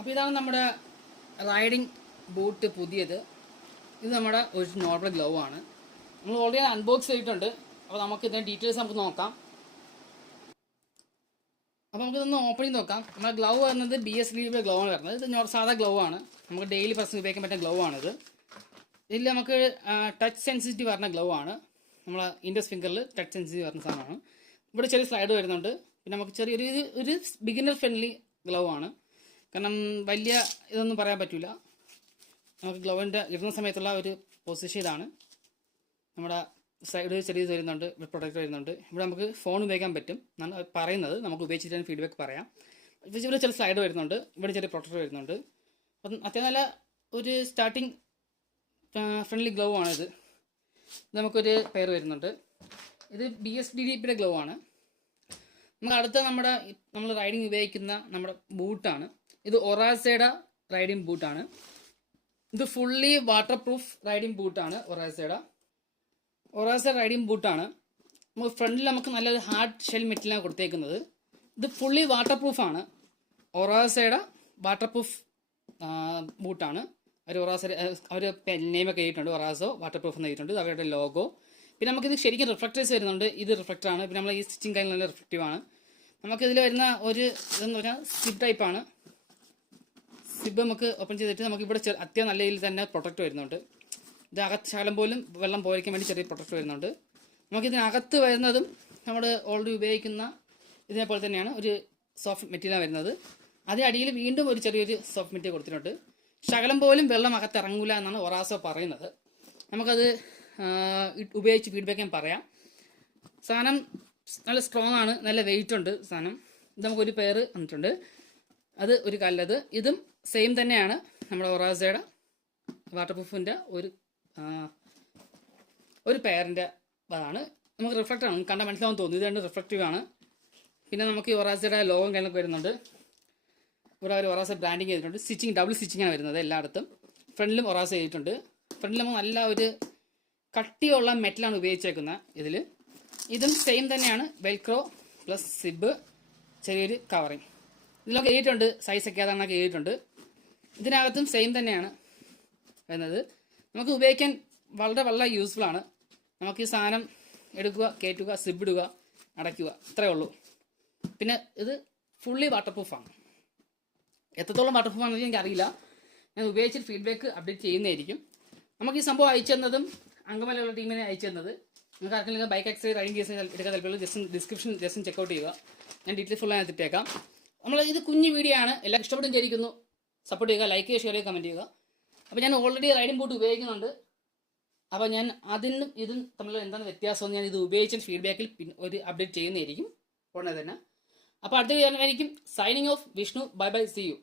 അപ്പോൾ ഇതാണ് നമ്മുടെ റൈഡിങ് ബൂട്ട് പുതിയത്. ഇത് നമ്മുടെ ഒരു നോർമൽ ഗ്ലൗ ആണ്. നമ്മൾ ഓൾറെഡി അൺബോക്സ് ചെയ്തിട്ടുണ്ട്. അപ്പോൾ നമുക്ക് ഇതിൻ്റെ ഡീറ്റെയിൽസ് നമുക്ക് നോക്കാം. അപ്പോൾ നമുക്കിതൊന്ന് ഓപ്പൺ ചെയ്ത് നോക്കാം. നമ്മുടെ ഗ്ലൗ വരുന്നത് BSDയുടെ ഗ്ലൗ ആണ് വരുന്നത്. ഇത് സാധാ ഗ്ലൗ ആണ്. നമുക്ക് ഡെയിലി പേഴ്സണൽ ഉപയോഗിക്കാൻ പറ്റുന്ന ഗ്ലൗ ആണിത്. ഇതിൽ നമുക്ക് ടച്ച് സെൻസിറ്റീവ് വരുന്ന ഗ്ലൗ ആണ്. നമ്മളെ ഇൻഡെക്സ് ഫിംഗറിൽ ടച്ച് സെൻസിറ്റീവ് വരുന്ന സാധനമാണ്. ഇവിടെ ചെറിയ സ്ലൈഡ് വരുന്നുണ്ട്. പിന്നെ നമുക്ക് ചെറിയൊരു ബിഗിനർ ഫ്രണ്ട്ലി ഗ്ലൗ ആണ്. കാരണം വലിയ ഇതൊന്നും പറയാൻ പറ്റില്ല. നമുക്ക് ഗ്ലൗവിൻ്റെ ഇടുന്ന സമയത്തുള്ള ഒരു പൊസിഷൻ ഇതാണ്. നമ്മുടെ സൈഡ് ചെറിയത് വരുന്നുണ്ട്, പ്രൊട്ടക്ടർ വരുന്നുണ്ട്. ഇവിടെ നമുക്ക് ഫോൺ ഉപയോഗിക്കാൻ പറ്റും എന്നാണ് പറയുന്നത്. നമുക്ക് ഉപയോഗിച്ചിട്ട് ഫീഡ്ബാക്ക് പറയാം. ഇവിടെ ചെറിയ സ്ലൈഡ് വരുന്നുണ്ട്, ഇവിടെ ചെറിയ പ്രൊട്ടക്ടർ വരുന്നുണ്ട്. അപ്പം അത്യാവശ്യം നല്ല ഒരു സ്റ്റാർട്ടിങ് ഫ്രണ്ട്ലി ഗ്ലൗ ആണിത്. നമുക്കൊരു പെയർ വരുന്നുണ്ട്. ഇത് BSDയുടെ ഗ്ലൗ ആണ്. നമുക്ക് അടുത്ത നമ്മൾ റൈഡിങ് ഉപയോഗിക്കുന്ന നമ്മുടെ ബൂട്ടാണ്. ഇത് ഒറാസയുടെ റൈഡിങ് ബൂട്ടാണ്. ഇത് ഫുള്ളി വാട്ടർ പ്രൂഫ് റൈഡിങ് ബൂട്ടാണ്. ഒറാസ റൈഡിങ് ബൂട്ടാണ്. നമുക്ക് ഫ്രണ്ടിൽ നമുക്ക് നല്ലൊരു ഹാർഡ് ഷെൽ മെറ്റലാണ് കൊടുത്തേക്കുന്നത്. ഇത് ഫുള്ളി വാട്ടർ പ്രൂഫാണ്. ഒറാസയുടെ വാട്ടർ പ്രൂഫ് ബൂട്ടാണ്. അവർ നെയിമൊക്കെ എഴുതിയിട്ടുണ്ട്. ഒറാസോ വാട്ടർ പ്രൂഫ് എന്ന് എഴുതിയിട്ടുണ്ട്. അവരുടെ ലോഗോ. പിന്നെ നമുക്കിത് ശരിക്കും റിഫ്ലക്റ്റേഴ്സ് വരുന്നുണ്ട്. ഇത് റിഫ്ലക്ടറാണ്. പിന്നെ നമ്മൾ ഈ സ്റ്റിച്ചിങ് കാര്യം നല്ല റിഫ്ലക്റ്റീവാണ്. നമുക്കിതിൽ വരുന്ന ഒരു ഇതെന്ന് പറഞ്ഞാൽ സിബ് ടൈപ്പാണ്. സിബ് നമുക്ക് ഓപ്പൺ ചെയ്തിട്ട് നമുക്കിവിടെ അത്യാവശ്യം നല്ല രീതിയിൽ തന്നെ പ്രൊട്ടക്റ്റ് വരുന്നുണ്ട്. ഇത് ശകലം പോലും വെള്ളം പോയിരിക്കാൻ വേണ്ടി ചെറിയ പ്രൊട്ടക്റ്റ് വരുന്നുണ്ട്. നമുക്കിതിനകത്ത് വരുന്നതും നമ്മൾ ഓൾറെഡി ഉപയോഗിക്കുന്ന ഇതിനെപ്പോലെ തന്നെയാണ്. ഒരു സോഫ്റ്റ് മെറ്റീരിയലാണ് വരുന്നത്. അതിനടിയിൽ വീണ്ടും ഒരു ചെറിയൊരു സോഫ്റ്റ് മെറ്റീരിയൽ കൊടുത്തിട്ടുണ്ട്. ശകലം പോലും വെള്ളം അകത്ത് ഇറങ്ങൂല എന്നാണ് ഒറാസോ പറയുന്നത്. നമുക്കത് ഉപയോഗിച്ച് ഫീഡ്ബാക്ക് ഞാൻ പറയാം. സാധനം നല്ല സ്ട്രോങ് ആണ്, നല്ല വെയിറ്റ് ഉണ്ട് സാധനം. ഇത് നമുക്കൊരു പെയർ വന്നിട്ടുണ്ട്. അത് ഒരു കല്ലത്. ഇതും സെയിം തന്നെയാണ്. നമ്മുടെ ഒറാസയുടെ വാട്ടർ പ്രൂഫിൻ്റെ ഒരു പെയറിൻ്റെ അതാണ്. നമുക്ക് റിഫ്ലക്റ്റാണ്, കണ്ടാൽ മനസ്സിലാവും തോന്നുന്നു. ഇത് രണ്ട് റിഫ്ലക്റ്റീവ് ആണ്. പിന്നെ നമുക്ക് ഈ ഒറാസയുടെ ലോഗം കാര്യങ്ങളൊക്കെ വരുന്നുണ്ട്. ഇവിടെ ഒരു ഒറാസ ബ്രാൻഡിങ് ചെയ്തിട്ടുണ്ട്. സ്റ്റിച്ചിങ് ഡബിൾ സ്റ്റിച്ചിങ് ആണ് വരുന്നത് എല്ലായിടത്തും. ഫ്രണ്ടിലും ഒറാസ ചെയ്തിട്ടുണ്ട്. ഫ്രണ്ടിൽ നമുക്ക് നല്ല ഒരു കട്ടിയുള്ള മെറ്റലാണ് ഉപയോഗിച്ചേക്കുന്നത് ഇതിൽ. ഇതും സെയിം തന്നെയാണ്. വെൽക്രോ പ്ലസ് സിബ്, ചെറിയൊരു കവറിങ്. ഇതിലൊക്കെ എഴുതിയിട്ടുണ്ട്, സൈസൊക്കെ അതാണൊക്കെ എഴുതിയിട്ടുണ്ട്. ഇതിനകത്തും സെയിം തന്നെയാണ് വരുന്നത്. നമുക്ക് ഉപയോഗിക്കാൻ വളരെ യൂസ്ഫുൾ ആണ്. നമുക്ക് ഈ സാധനം എടുക്കുക, കയറ്റുക, സിബ് ഇടുക, അടയ്ക്കുക, ഇത്രയേ ഉള്ളൂ. പിന്നെ ഇത് ഫുള്ളി വാട്ടർ പ്രൂഫാണ്. എത്രത്തോളം വാട്ടർ പ്രൂഫ് ആണെന്ന് എനിക്കറിയില്ല. ഞാൻ ഉപയോഗിച്ചിട്ട് ഫീഡ്ബാക്ക് അപ്ഡേറ്റ് ചെയ്യുന്നതായിരിക്കും. നമുക്ക് ഈ സംഭവം അയച്ചു തന്നതും അങ്കമാലിയുള്ള ടീമിനെ അയച്ചു തന്നത്. നിങ്ങൾക്ക് ആർക്കെങ്കിലും ബൈക്ക് ആക്സിഡൻറ്റ് റൈഡിങ് കേസ് എടുക്കാൻ താല്പര്യമുള്ള ഡിസ്ക്രിപ്ഷൻ ചെക്കൗട്ട് ചെയ്യുക. ഞാൻ ഡീറ്റെയിൽ ഫുൾ ആയിട്ട് ഇട്ടേക്കാം. ഇത് കുഞ്ഞു വീഡിയോ ആണ്. എല്ലാം ഇഷ്ടപ്പെടും വിചാരിക്കുന്നു. സപ്പോർട്ട് ചെയ്യുക, ലൈക്ക് ചെയ്യുക, ഷെയർ ചെയ്യുക, കമൻറ്റ് ചെയ്യുക. അപ്പോൾ ഞാൻ ഓൾറെഡി റൈഡിംഗ് ബൂട്ട് ഉപയോഗിക്കുന്നുണ്ട്. അപ്പോൾ ഞാൻ ഇതും തമ്മിലുള്ള എന്താണ് വ്യത്യാസമെന്ന് ഞാൻ ഇത് ഉപയോഗിച്ച ഫീഡ്ബാക്കിൽ ഒരു അപ്ഡേറ്റ് ചെയ്യുന്നതായിരിക്കും ഉടനെ തന്നെ. അപ്പോൾ അടുത്ത വീഡിയോ ആയിരിക്കും. Signing off Vishnu. Bye bye, see U.